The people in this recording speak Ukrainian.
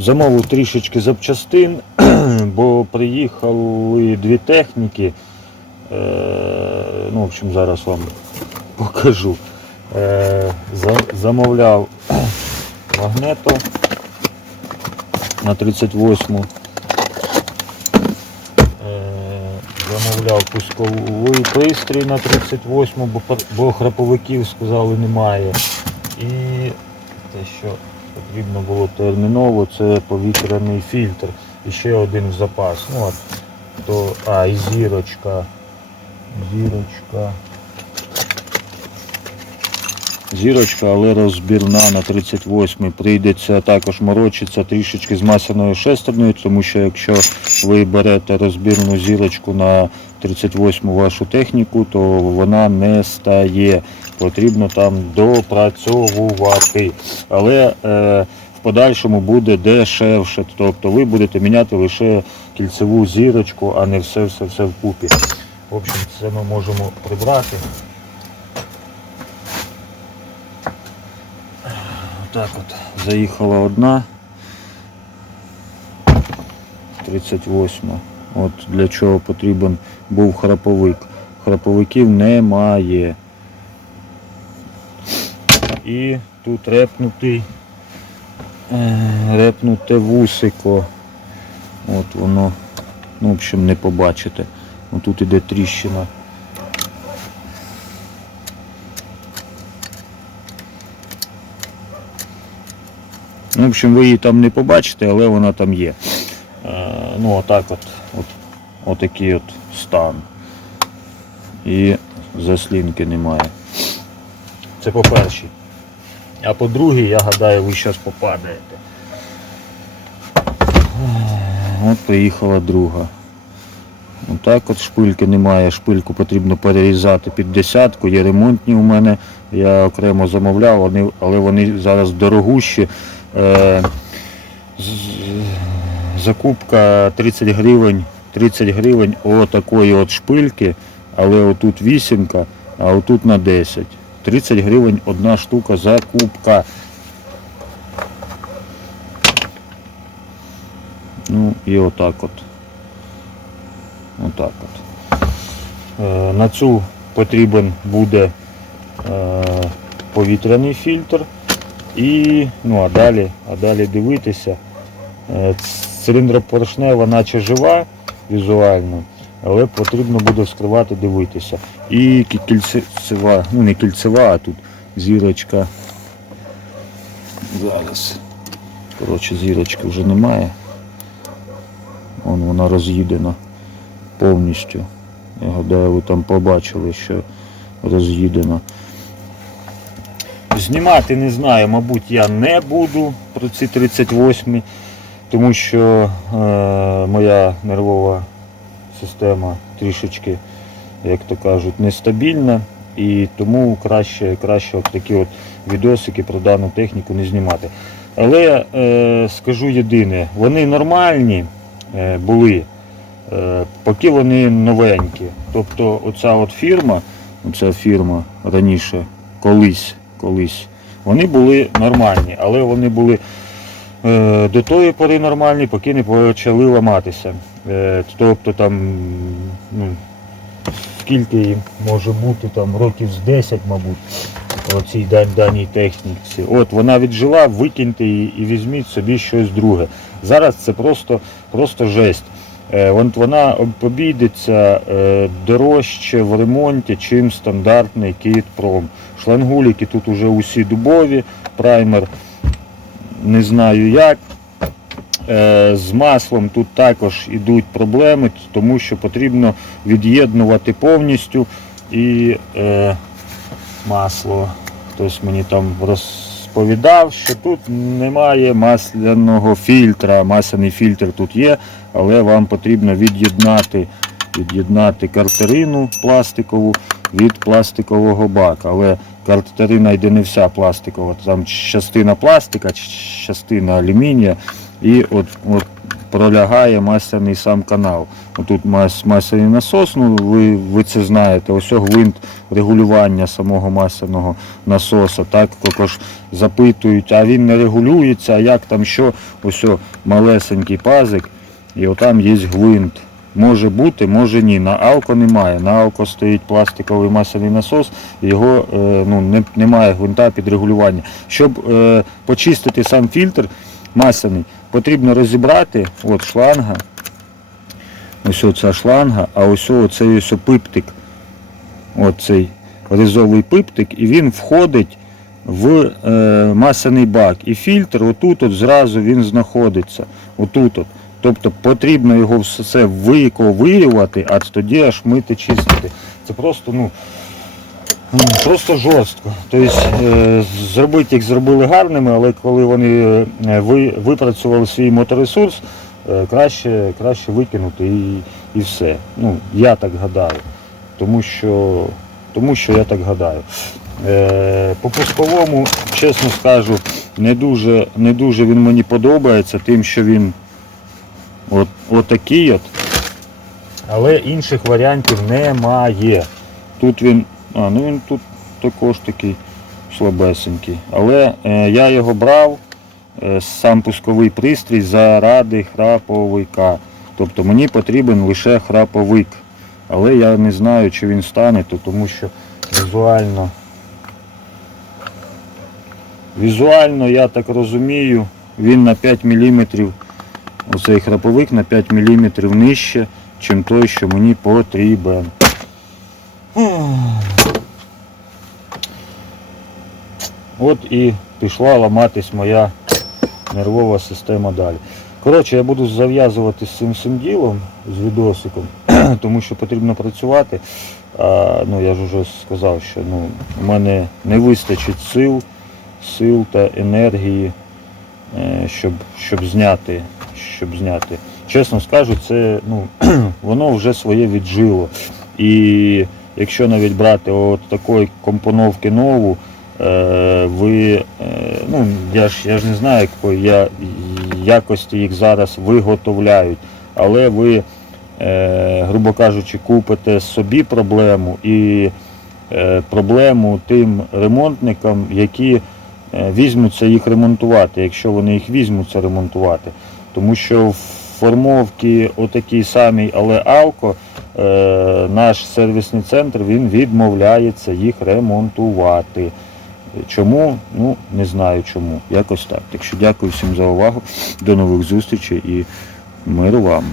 Замовив трішечки запчастин, бо приїхали дві техніки. Е, ну, в общем, зараз вам покажу. Е, замовляв магнето на 38 Е, замовляв пусковий пристрій на 38 бо, пар- бо храповиків сказали немає. І те, що потрібно було терміново, це повітряний фільтр. І ще один в запас. Ну, от, то, а, і зірочка. Зірочка. Зірочка, але розбірна на 38 прийдеться також морочиться трішечки з масяною шестерною, тому що якщо ви берете розбірну зірочку на 38 вашу техніку, то вона не стає. Потрібно там допрацьовувати. Але е, в подальшому буде дешевше. Тобто ви будете міняти лише кільцеву зірочку, а не все-все-все вкупі. В общем, це ми можемо прибрати. Так от заїхала одна. 38. От для чого потрібен був храповик. Храповиків немає. І тут репнутий, е, репнуте вусико. От воно, ну, в общем, не побачите. Тут іде тріщина. Ну, в общем, ви її там не побачите, але вона там є. Е, ну, отак от, от, отакий от стан. І заслінки немає. Це по першій. А по другій, я гадаю, ви зараз попадаєте. От приїхала друга. Отак от шпильки немає. Шпильку потрібно перерізати під десятку. Є ремонтні у мене. Я окремо замовляв, але вони зараз дорогущі. Е, закупка 30 гривень, 30 гривень отакої от шпильки, але отут вісімка, а отут на 10. 30 гривень одна штука закупка. Ну і отак от. Отак от. Е, на цю потрібен буде е, повітряний фільтр. І ну, а далі, а далі дивитися. Е, Циліндропоршнева наче жива візуально, але потрібно буде вскривати, дивитися. І кі- кільцева, ну не кільцева, а тут зірочка. Зараз. Коротше, зірочки вже немає. Вон вона роз'їдена повністю. Я гадаю, ви там побачили, що роз'їдена. Знімати не знаю, мабуть, я не буду про ці 38, тому що е, моя нервова система трішечки, як то кажуть, нестабільна. І тому краще, краще от такі от відосики про дану техніку не знімати. Але е, скажу єдине, вони нормальні е, були, е, поки вони новенькі. Тобто оця от фірма, оця фірма раніше, колись, колись, вони були нормальні, але вони були е, до тої пори нормальні, поки не почали ламатися. Е, тобто там, ну, скільки їм може бути, там років з 10, мабуть, о цій даній техніці. От вона віджила, викиньте її і візьміть собі щось друге. Зараз це просто, просто жесть. Е, от Вона обійдеться е, дорожче в ремонті, чим стандартний Київ Пром. Шлангуліки тут уже усі дубові, праймер не знаю як. Е, З маслом тут також йдуть проблеми, тому що потрібно від'єднувати повністю і е, масло. Хтось мені там розповідав, що тут немає масляного фільтра. Масляний фільтр тут є, але вам потрібно від'єднати від'єднати картерину пластикову від пластикового бака. Але картерина йде не вся пластикова, там частина пластика, частина алюмінія і от, от пролягає масляний сам канал. Отут мас, масляний насос, ну ви, ви це знаєте, ось гвинт регулювання самого масляного насоса. Так також запитують, а він не регулюється, а як там що, ось малесенький пазик, і отам є гвинт. Може бути, може ні. На Алко немає. На Алко стоїть пластиковий масляний насос, його е, ну, не, немає гвинта під регулювання. Щоб е, почистити сам фільтр масляний, потрібно розібрати от шланга. Ось оця шланга, а ось оцей ось пиптик. Оцей ризовий пиптик, і він входить в е, масляний бак. І фільтр отут от зразу він знаходиться. Отут от. Тобто потрібно його все виковирювати, а тоді аж мити чистити. Це просто, ну, просто жорстко. Тобто е, зробити їх зробили гарними, але коли вони е, випрацювали свій моторесурс, е, краще, краще викинути і, і все. Ну, я так гадаю. Тому що, тому що я так гадаю. По пусковому, чесно скажу, не дуже, не дуже він мені подобається, тим, що він от, отакий от. Але інших варіантів немає. Тут він, а, ну він тут також такий слабесенький. Але е, я його брав, е, сам пусковий пристрій заради храповика. Тобто мені потрібен лише храповик. Але я не знаю, чи він стане, то тому що візуально. Візуально, я так розумію, він на 5 мм, оцей храповик на 5 мм нижче, чим той, що мені потрібен. От і пішла ламатись моя нервова система далі. Коротше, я буду зав'язувати з цим всім ділом, з відосиком, тому що потрібно працювати. А, ну, я ж вже сказав, що ну, у мене не вистачить сил, сил та енергії, е, щоб, щоб зняти. Щоб зняти. Чесно скажу, це ну, воно вже своє віджило. І якщо навіть брати от такої компоновки нову, ви, е, ну, я ж, я ж не знаю, якої я, якості їх зараз виготовляють, але ви, е, грубо кажучи, купите собі проблему і е, проблему тим ремонтникам, які е, візьмуться їх ремонтувати, якщо вони їх візьмуться ремонтувати. Тому що в формовці отакій самій, але Алко, е, наш сервісний центр він відмовляється їх ремонтувати. Чому? Ну, не знаю чому. Якось так. Так що дякую всім за увагу. До нових зустрічей і миру вам.